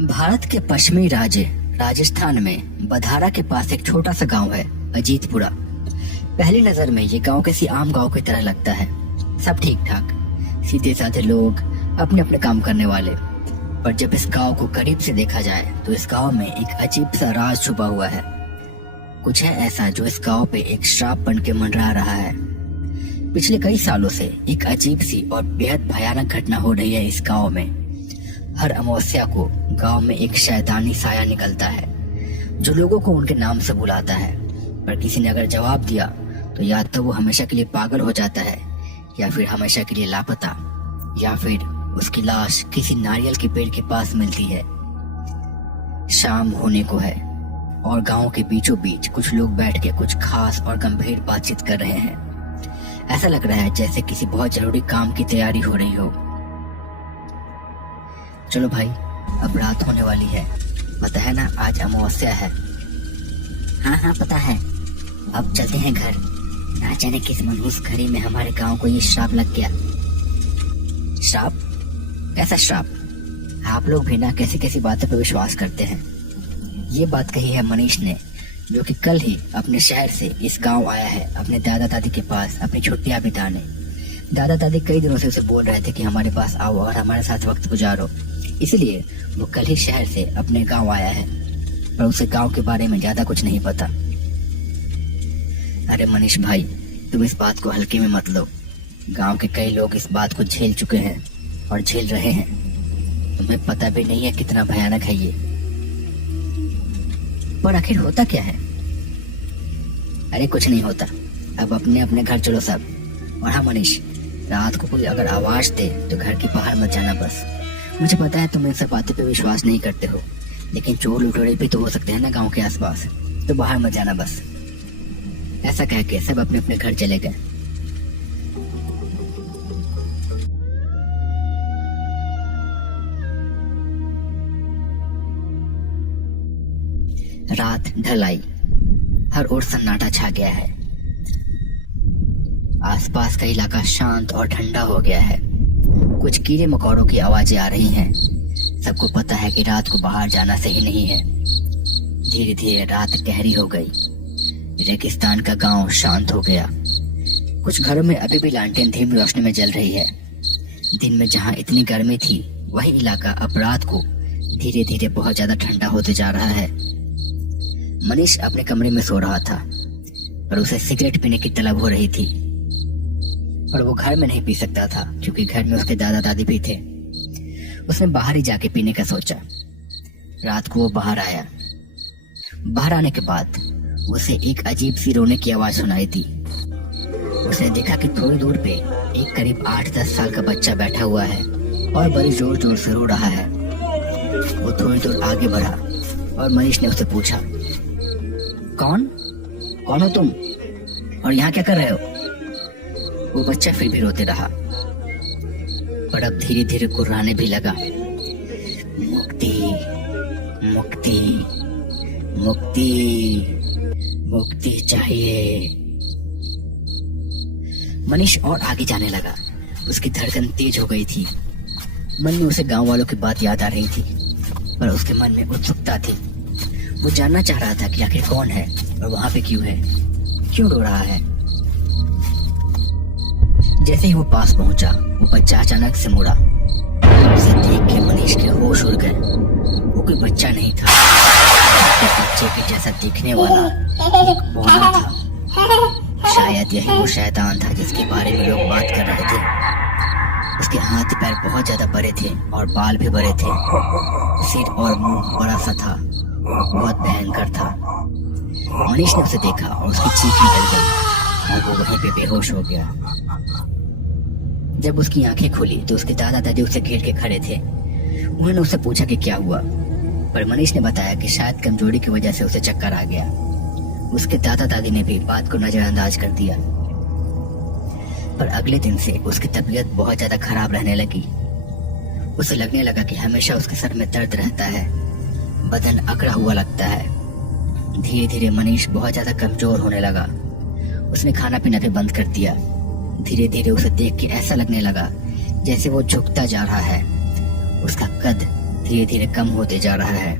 भारत के पश्चिमी राज्य राजस्थान में बधारा के पास एक छोटा सा गांव है, अजीतपुरा। पहली नजर में ये गांव किसी आम गांव की तरह लगता है। सब ठीक ठाक, सीधे साधे लोग, अपने अपने काम करने वाले। पर जब इस गांव को करीब से देखा जाए तो इस गांव में एक अजीब सा राज छुपा हुआ है। कुछ है ऐसा जो इस गांव पे एक श्राप बन के मंडरा रहा है। पिछले कई सालों से एक अजीब सी और बेहद भयानक घटना हो रही है इस गांव में। हर अमावस्या को गांव में एक शैतानी साया निकलता है जो लोगों को उनके नाम से बुलाता है। पर किसी ने अगर जवाब दिया तो या तो वो हमेशा के लिए पागल हो जाता है, या फिर हमेशा के लिए लापता, या फिर उसकी लाश किसी नारियल के पेड़ के पास मिलती है। शाम होने को है और गांव के बीचों बीच कुछ लोग बैठ के कुछ खास और गंभीर बातचीत कर रहे हैं। ऐसा लग रहा है जैसे किसी बहुत जरूरी काम की तैयारी हो रही हो। चलो भाई, अब रात होने वाली है। पता है ना, आज अमावस्या है। हाँ पता है। अब चलते हैं घर। ना जाने किस मनहूस घड़ी में हमारे गांव को ये श्राप लग गया। श्राप? कैसा श्राप? आप लोग भी ना कैसी कैसी बातों पर विश्वास करते हैं। ये बात कही है मनीष ने, जो कि कल ही अपने शहर से इस गांव आया है अपने दादा दादी के पास अपनी छुट्टियां बिताने। दादा दादी कई दिनों से उसे बोल रहे थे कि हमारे पास आओ और हमारे साथ वक्त गुजारो, इसलिए वो कल ही शहर से अपने गांव आया है। पर उसे गांव के बारे में ज्यादा कुछ नहीं पता। अरे मनीष भाई, तुम इस बात को हल्के में मत लो। गांव के कई लोग इस बात को झेल चुके हैं और झेल रहे हैं। तुम्हें पता भी नहीं है कितना भयानक है ये। पर आखिर होता क्या है? अरे कुछ नहीं होता। अब अपने अपने घर चलो सब। और हाँ मनीष, रात को कोई अगर आवाज दे तो घर के बाहर मत जाना बस। मुझे पता है तुम इन सब बातों पे विश्वास नहीं करते हो, लेकिन चोर लुटेरे भी तो हो सकते हैं ना गांव के आसपास, तो बाहर मत जाना बस। ऐसा कह के सब अपने अपने घर चले गए। रात ढल आई। हर ओर सन्नाटा छा गया है। आसपास का इलाका शांत और ठंडा हो गया है। कुछ कीड़े मकोड़ों की आवाजें आ रही हैं। सबको पता है कि रात को बाहर जाना सही नहीं है। धीरे धीरे रात गहरी हो गई। रेगिस्तान का गांव शांत हो गया। कुछ घरों में अभी भी लालटेन धीमी रोशनी में जल रही है। दिन में जहां इतनी गर्मी थी, वही इलाका अब रात को धीरे धीरे बहुत ज्यादा ठंडा होते जा रहा है। मनीष अपने कमरे में सो रहा था, पर उसे सिगरेट पीने की तलब हो रही थी। पर वो घर में नहीं पी सकता था क्योंकि घर में उसके दादा दादी भी थे। उसने बाहर ही जाके पीने का सोचा। रात को वो बाहर आया। बाहर आने के बाद उसे एक अजीब सी रोने की आवाज सुनाई दी। उसने देखा कि थोड़ी दूर पे एक करीब 8-10 साल का बच्चा बैठा हुआ है और बड़ी जोर जोर से रो रहा है। वो थोड़ी दूर आगे बढ़ा और मनीष ने उससे पूछा, कौन हो तुम और यहाँ क्या कर रहे हो? वो बच्चा फिर भी रोते रहा, पर अब धीरे धीरे कुर्राने भी लगा। मुक्ति मुक्ति मुक्ति मुक्ति चाहिए। मनीष और आगे जाने लगा। उसकी धड़कन तेज हो गई थी। मन में उसे गांव वालों की बात याद आ रही थी, पर उसके मन में उत्सुकता थी। वो जानना चाह रहा था कि आखिर कौन है और वहां पे क्यों है, क्यों रो रहा है। जैसे ही वो पास पहुंचा, वो बच्चा अचानक से मुड़ा। उसे देख के मनीष के होश उड़ गए। वो कोई बच्चा नहीं था, बच्चे के जैसा दिखने वाला एक बौना था। शायद यही वो शैतान था जिसके बारे में लोग बात कर रहे थे। उसके हाथ पैर बहुत ज्यादा बड़े थे और बाल भी बड़े थे। सिर और मुंह बड़ा सा था, बहुत भयंकर था। मनीष ने उसे देखा और उसकी चीख निकल गई और वो वहीं पे बेहोश हो गया। जब उसकी आंखें खुली तो उसके दादा दादी उसे घेर के खड़े थे। उन्होंने उससे पूछा कि क्या हुआ, पर मनीष ने बताया कि शायद कमजोरी की वजह से उसे चक्कर आ गया। उसके दादा दादी ने भी बात को नजरअंदाज कर दिया। पर अगले दिन से उसकी तबीयत बहुत ज्यादा खराब रहने लगी। उसे लगने लगा कि हमेशा उसके सर में दर्द रहता है, बदन अकड़ा हुआ लगता है। धीरे धीरे मनीष बहुत ज्यादा कमजोर होने लगा। उसने खाना पीना भी बंद कर दिया। धीरे धीरे उसे देख के ऐसा लगने लगा जैसे वो झुकता जा रहा है। उसका कद धीरे धीरे कम होते जा रहा है।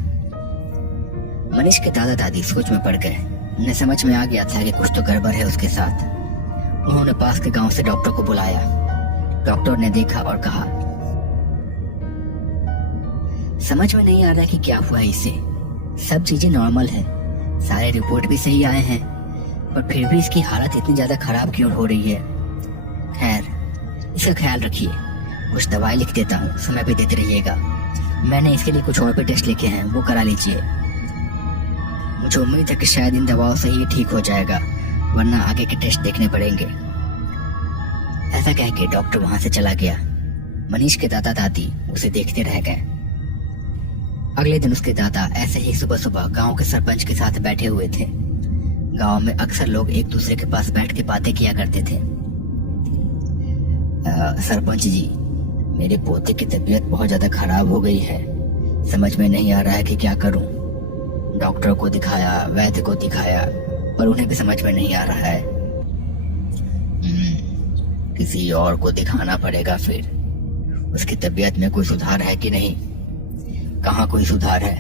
मनीष के दादा दादी सोच में पड़ गए। उन्हें समझ में आ गया था कि कुछ तो गड़बड़ है उसके साथ। उन्होंने पास के गांव से डॉक्टर को बुलाया। डॉक्टर ने देखा और कहा, समझ में नहीं आ रहा कि क्या हुआ है इसे। सब चीजें नॉर्मल है, सारे रिपोर्ट भी सही आए हैं, पर फिर भी इसकी हालत इतनी ज्यादा खराब क्यों हो रही है। खैर, इसका ख्याल रखिए। कुछ दवाई लिख देता हूँ, समय पे देते रहिएगा। मैंने इसके लिए कुछ और भी टेस्ट लिखे हैं, वो करा लीजिए। मुझे उम्मीद है कि शायद इन दवाओं से ही ठीक हो जाएगा, वरना आगे के टेस्ट देखने पड़ेंगे। ऐसा कह के डॉक्टर वहां से चला गया। मनीष के दादा दादी उसे देखते रह गए। अगले दिन उसके दादा ऐसे ही सुबह सुबह गांव के सरपंच के साथ बैठे हुए थे। गांव में अक्सर लोग एक दूसरे के पास बैठ के बातें किया करते थे। सरपंच जी, मेरे पोते की तबीयत बहुत ज्यादा खराब हो गई है। समझ में नहीं आ रहा है कि क्या करूं। डॉक्टर को दिखाया, वैद्य को दिखाया, पर उन्हें भी समझ में नहीं आ रहा है। किसी और को दिखाना पड़ेगा फिर। उसकी तबीयत में कोई सुधार है कि नहीं? कहाँ कोई सुधार है?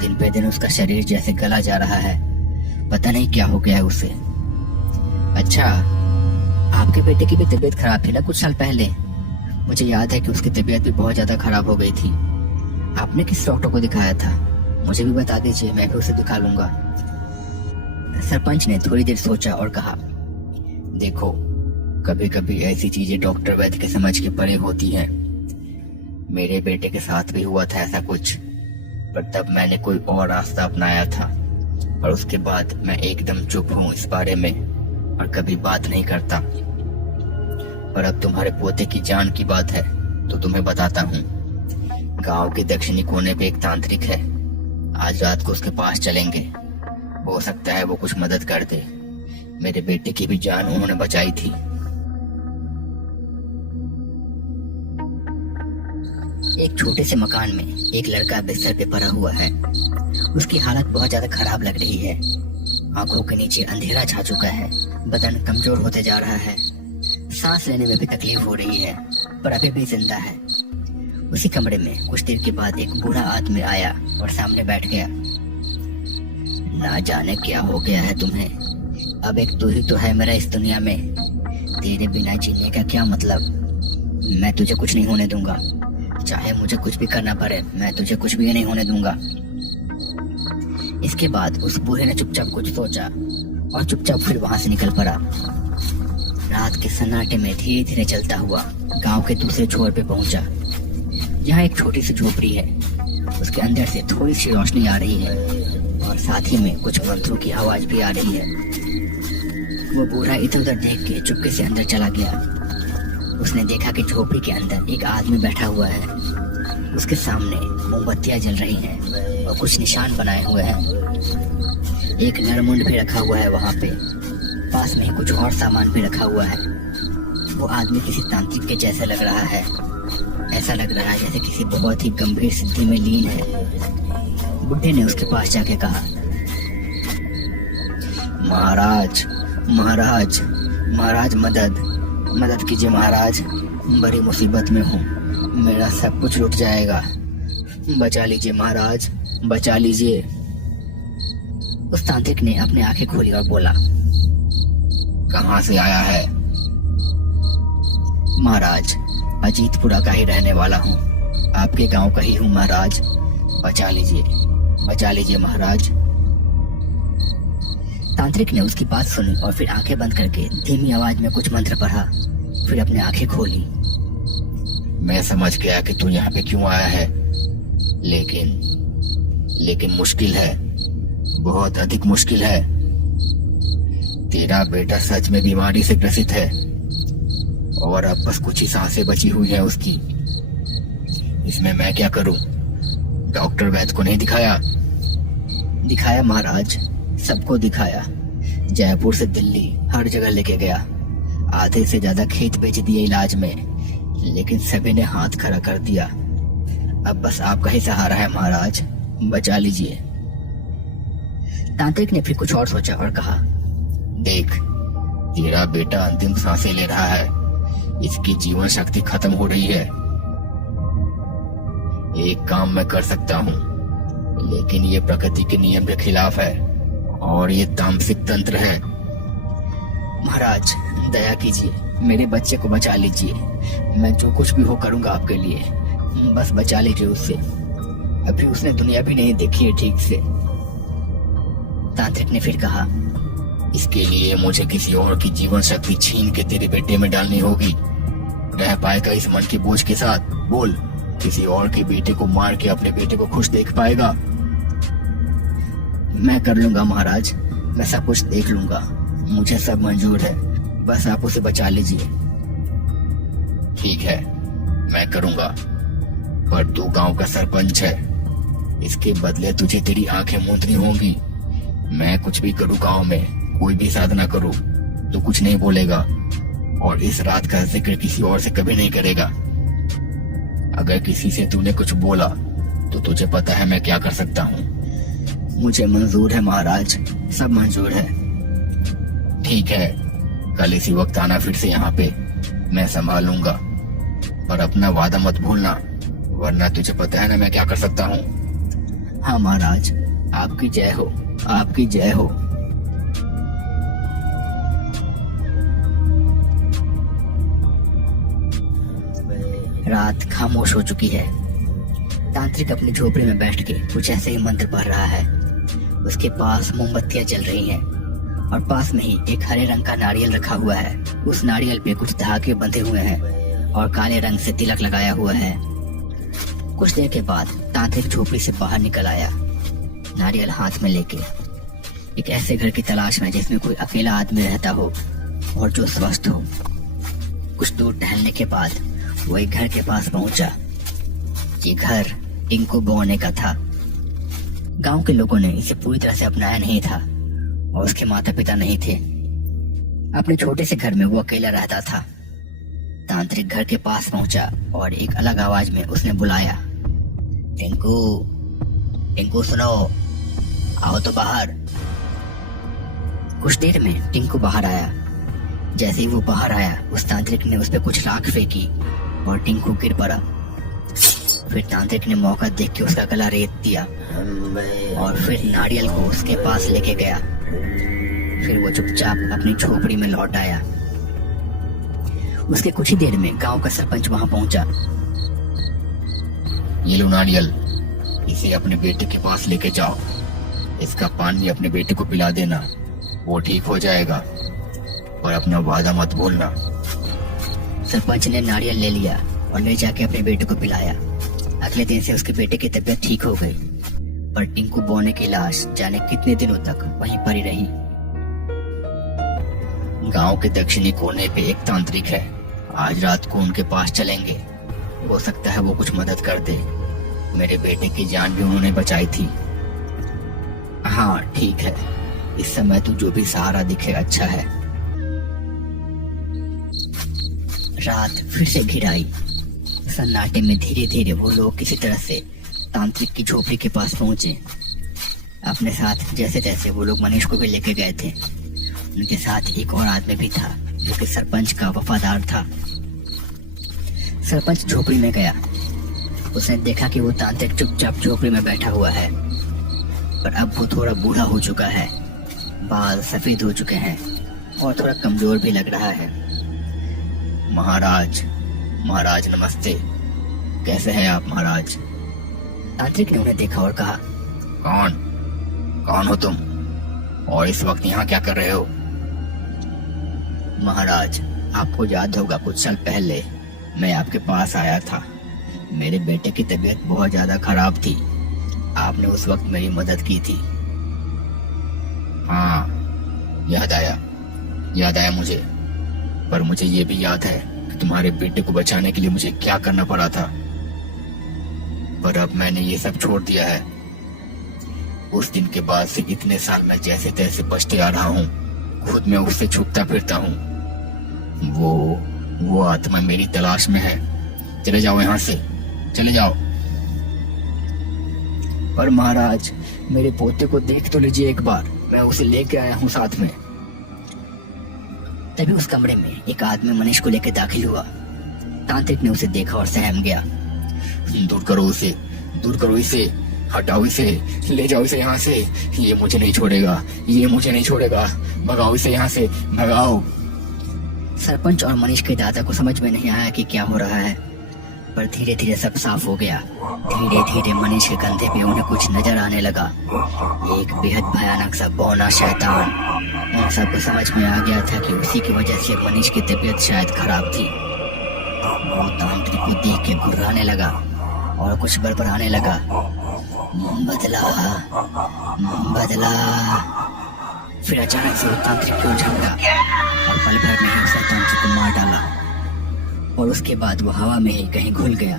दिन पे दिन उसका शरीर जैसे गला जा रहा है। पता नहीं क्या हो गया है उसे। अच्छा, आपके बेटे की भी तबीयत खराब थी ना कुछ साल पहले? मुझे याद है कि उसकी तबीयत भी बहुत ज्यादा खराब हो गई थी। आपने किस डॉक्टर को दिखाया था? मुझे भी बता दीजिए, मैं भी उसे दिखा लूंगा। सरपंच ने थोड़ी देर सोचा और कहा, देखो, कभी कभी ऐसी चीजें डॉक्टर वैद्य के समझ के परे होती हैं। मेरे बेटे के साथ भी हुआ था ऐसा कुछ, पर तब मैंने कोई और रास्ता अपनाया था, और उसके बाद मैं एकदम चुप हूँ इस बारे में और कभी बात नहीं करता। पर अब तुम्हारे पोते की जान की बात है तो तुम्हें बताता हूँ। गांव के दक्षिणी कोने पे एक तांत्रिक है। आज रात को उसके पास चलेंगे, हो सकता है वो कुछ मदद कर दे। मेरे बेटे की भी जान उन्होंने बचाई थी। एक छोटे से मकान में एक लड़का बिस्तर पे पड़ा हुआ है। उसकी हालत बहुत ज्यादा खराब लग रही है। आंखों के नीचे अंधेरा छा चुका है, बदन कमजोर होते जा रहा है, सांस लेने में भी तकलीफ हो रही है, पर अभी भी जिंदा है। उसी कमरे में कुछ देर के बाद एक बूढ़ा आदमी आया और सामने बैठ गया। ना जाने क्या हो गया है तुम्हें। अब एक तू ही तो है मेरा इस दुनिया में। तेरे बिना जीने का क्या मतलब। मैं तुझे कुछ नहीं होने दूंगा, चाहे मुझे कुछ भी करना पड़े, मैं तुझे कुछ भी नहीं होने दूंगा। इसके बाद उस बूढ़े ने चुपचाप कुछ सोचा और चुपचाप फिर वहां से निकल पड़ा। रात के सन्नाटे में धीरे धीरे चलता हुआ गांव के दूसरे छोर पे पहुंचा। यहाँ एक छोटी सी झोपड़ी है। उसके अंदर से थोड़ी सी रोशनी आ रही है और साथ ही में कुछ मंत्रों की आवाज भी आ रही है। वो बूढ़ा इधर उधर देख के चुपके से अंदर चला गया। उसने देखा कि झोपड़ी के अंदर एक आदमी बैठा हुआ है। उसके सामने मोमबत्तियां जल रही हैं और कुछ निशान बनाए हुए हैं। एक नरमुंड भी रखा हुआ है वहां पे। पास में ही कुछ और सामान भी रखा हुआ है। वो आदमी किसी तांत्रिक के जैसे लग रहा है। ऐसा लग रहा है जैसे किसी बहुत ही गंभीर सिद्धि में लीन है। बुढ़े ने उसके पास जाके कहा, महाराज महाराज महाराज, मदद कीजिए महाराज। बड़ी मुसीबत में हूँ, मेरा सब कुछ लुट जाएगा। बचा लीजिए महाराज, बचा लीजिए। उस तांत्रिक ने अपनी आंखें खोली और बोला, कहाँ से आया है? महाराज, अजीतपुरा का ही रहने वाला हूँ, आपके गांव का ही हूँ महाराज। बचा लीजिए महाराज। तांत्रिक ने उसकी बात सुनी और फिर आंखें बंद करके धीमी आवाज में कुछ मंत्र पढ़ा, फिर अपनी आंखें खोली। मैं समझ गया कि तू यहाँ पे क्यों आया है, लेकिन मुश्किल है, बहुत अधिक मुश्किल है। तेरा बेटा सच में बीमारी से ग्रसित है और अब बस कुछ ही सांसें बची हुई है उसकी। इसमें मैं क्या करूं? डॉक्टर वैद्य को नहीं दिखाया? दिखाया महाराज, सबको दिखाया। जयपुर से दिल्ली हर जगह लेके गया। आधे से ज्यादा खेत बेच दिए इलाज में, लेकिन सभी ने हाथ खड़ा कर दिया। अब बस आपका ही सहारा है महाराज, बचा लीजिए। तांत्रिक ने फिर कुछ और सोचा और कहा, देख, तेरा बेटा अंतिम सांसें ले रहा है, इसकी जीवन शक्ति खत्म हो रही है। एक काम मैं कर सकता हूँ, लेकिन ये प्रकृति के नियम के खिलाफ है और ये तामसिक तंत्र है। महाराज दया कीजिए, मेरे बच्चे को बचा लीजिए। मैं जो कुछ भी हो करूंगा आपके लिए, बस बचा लीजिए उससे। अभी उसने दुनिया भी नहीं देखी है ठीक से। तांत्रिक ने फिर कहा, इसके लिए मुझे किसी और की जीवन शक्ति छीन के तेरे बेटे में डालनी होगी। रह पाएगा इस मन के बोझ के साथ? बोल, किसी और के बेटे को मार के अपने बेटे को खुश देख पाएगा? मैं कर लूंगा महाराज, मैं सब कुछ देख लूंगा, मुझे सब मंजूर है, बस आप उसे बचा लीजिए। ठीक है, मैं करूंगा, पर तू गांव का सरपंच है, इसके बदले तुझे तेरी आंखें मूंदनी होंगी। मैं कुछ भी करूं गांव में, कोई भी साधना करूं, तो कुछ नहीं बोलेगा और इस रात का जिक्र किसी और से कभी नहीं करेगा। अगर किसी से तूने कुछ बोला तो तुझे पता है मैं क्या कर सकता हूँ। मुझे मंजूर है महाराज, सब मंजूर है। ठीक है, कल इसी वक्त आना फिर से यहाँ पे, मैं संभालूंगा, पर अपना वादा मत भूलना, वरना तुझे पता है ना मैं क्या कर सकता हूँ। हाँ महाराज, आपकी जय हो, आपकी जय हो। रात खामोश हो चुकी है। तांत्रिक अपनी झोपड़ी में बैठ के कुछ ऐसे ही मंत्र पढ़ रहा है। उसके पास मोमबत्तियां जल रही हैं और पास में ही एक हरे रंग का नारियल रखा हुआ है। उस नारियल पे कुछ धागे बंधे हुए हैं और काले रंग से तिलक लगाया हुआ है। कुछ देर के बाद तांत्रिक झोपड़ी से बाहर निकल आया, नारियल हाथ में लेके। एक ऐसे घर की तलाश में जिसमें कोई अकेला आदमी रहता हो और जो स्वस्थ हो। कुछ दूर टहलने के बाद वो एक घर के पास पहुंचा। ये घर टिंकू बोने का था। गांव के लोगों ने इसे पूरी तरह से अपनाया नहीं था और उसके माता पिता नहीं थे। अपने छोटे से घर में वो अकेला रहता था। तांत्रिक घर के पास पहुंचा और एक अलग आवाज में उसने बुलाया, टिंकू, टिंकू सुनो, आओ तो बाहर। कुछ देर में टिंकू बाहर आया। जैसे ही वो बाहर आया, उस तांत्रिक ने उस पर कुछ राख फेंकी और टिंकू गिर पड़ा। फिर तांत्रिक ने मौका देख के उसका गला रेत दिया और फिर नारियल को उसके पास लेके गया। फिर वो चुपचाप अपनी झोपड़ी में लौट आया। उसके कुछ ही देर में गांव का सरपंच वहां पहुंचा। ये लो नारियल, इसे अपने बेटे के पास लेके जाओ, इसका पानी अपने बेटे को पिला देना, वो ठीक हो जाएगा, और अपना वादा मत भूलना। सरपंच ने नारियल ले लिया और ले जाके अपने बेटे को पिलाया। अगले दिन से उसके बेटे की तबीयत ठीक हो गई, पर टिंकू बोने की लाश जाने कितने दिनों तक वहीं पड़ी रही। गांव के दक्षिणी कोने पे एक तांत्रिक है, आज रात को उनके पास चलेंगे, हो सकता है वो कुछ मदद कर दे। मेरे बेटे की जान भी उन्होंने बचाई थी। हाँ ठीक है, इस समय तू जो भी सहारा दिखे अच्छा है। रात फिर से घिर आई। सन्नाटे में धीरे धीरे वो लोग किसी तरह से तांत्रिक की झोपड़ी के पास पहुंचे। अपने साथ जैसे तैसे वो लोग मनीष को भी लेके गए थे। उनके साथ एक और आदमी भी था जो कि सरपंच का वफादार था। सरपंच झोपड़ी में गया। उसने देखा कि वो तांत्रिक चुपचाप झोपड़ी में बैठा हुआ है, पर अब वो थोड़ा बूढ़ा हो चुका है, बाल सफेद हो चुके हैं और थोड़ा कमजोर भी लग रहा है। महाराज, महाराज नमस्ते, कैसे हैं आप महाराज? तांत्रिक ने उन्हें देखा और कहा, कौन हो तुम और इस वक्त यहाँ क्या कर रहे हो? महाराज, आपको याद होगा कुछ साल पहले मैं आपके पास आया था। मेरे बेटे की तबीयत बहुत ज्यादा खराब थी, आपने उस वक्त मेरी मदद की थी। हाँ, याद आया मुझे, पर मुझे ये भी याद है कि तुम्हारे बेटे को बचाने के लिए मुझे क्या करना पड़ा था, पर अब मैंने ये सब छोड़ दिया है। उस दिन के बाद से इतने साल मैं जैसे तैसे बचते आ रहा हूँ, खुद में उससे छुपता फिरता हूँ। वो आत्मा मेरी तलाश में है। चले जाओ यहाँ से, चले जाओ। पर महाराज, मेरे पोते को देख तो लीजिए एक बार, मैं उसे लेके आया हूँ साथ में। तभी उस कमरे में एक आदमी मनीष को लेकर दाखिल हुआ। तांत्रिक ने उसे देखा और सहम गया। दूर करो उसे, दूर करो इसे, हटाओ इसे, ले जाओ इसे यहाँ से। ये मुझे नहीं छोड़ेगा, ये मुझे नहीं छोड़ेगा। भगाओ इसे यहाँ से, भगाओ। सरपंच और मनीष के दादा को समझ में नहीं आया कि क्या हो रहा है, पर धीरे धीरे सब साफ हो गया। धीरे धीरे मनीष के कंधे पे उन्हें कुछ नजर आने लगा, एक बेहद भयानक सा बौना शैतान। उन सबको समझ में आ गया था कि उसी की वजह से मनीष की तबीयत शायद खराब थी। वो तांत्रिक को देख के घुर्राने लगा और कुछ बड़बड़ाने लगा। बदला, बदला। फिर अचानक से वो तांत्रिक को झपटा और पल भर में ही उस तांत्रिक को मार डाला और उसके बाद वो हवा में ही कहीं घुल गया।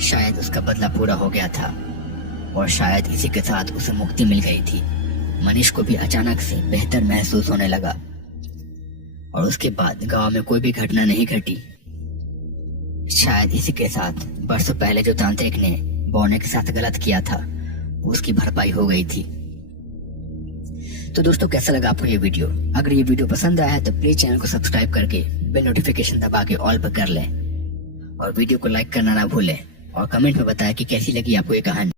शायद उसका बदला पूरा हो गया था और शायद इसी के साथ उसे मुक्ति मिल गई थी। मनीष को भी अचानक से बेहतर महसूस होने लगा और उसके बाद गांव में कोई भी घटना नहीं घटी। शायद इसी के साथ बरसों पहले जो तांत्रिक ने बौने के साथ गलत किया था उसकी भरपाई हो गई थी। तो दोस्तों, कैसा लगा आपको ये वीडियो? अगर ये वीडियो पसंद आया है तो प्लीज चैनल को सब्सक्राइब करके बेल नोटिफिकेशन दबा के ऑल पर कर लें और वीडियो को लाइक करना ना भूलें और कमेंट में बताएं कि कैसी लगी आपको ये कहानी।